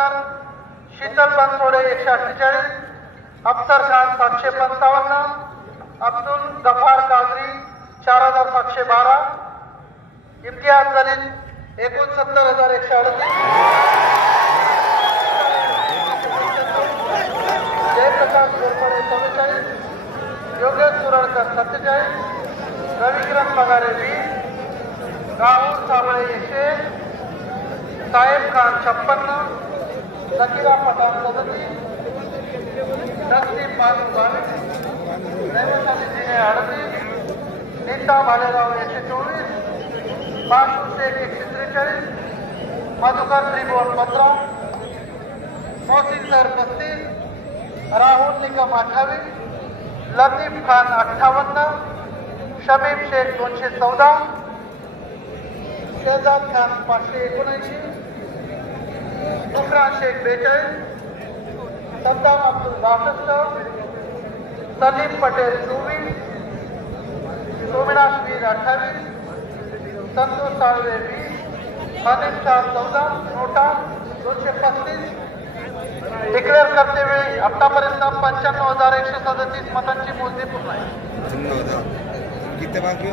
70, शीतल बनसोडे 148, अफसर खान 755, अब्दुल गफार कादरी 4712, इम्तियाज जलील 69,138, जयप्रकाश गोरपडे 44, योगेश सुरळकर 47, रविकिरण पगारे 20, राहुल साबळे 101, साहेब खान 56, जकीरा पठाण 37, नसीम मालू 22, रैवशाली जिने 38, नीता भालेराव 124, बाशू शेख 143, मधुकर त्रिभुवन 15, मोहसिन सर 35, राहुल निकम 28, लतीफ खान 58, शमीम शेख 214, शेजाद खान 579, फुकरान शेख 42, सद्दाम अब्दुल 62, सलीम पटेल 24, सोमिनाथ वीर 28, संतोष साळवे 20, हनीफ शाह 14, नोटा 235 डिक्लेअर करते वेळी आतापर्यंत 95,137 मतांची मोजणी पूर्ण आहे. किती बाकी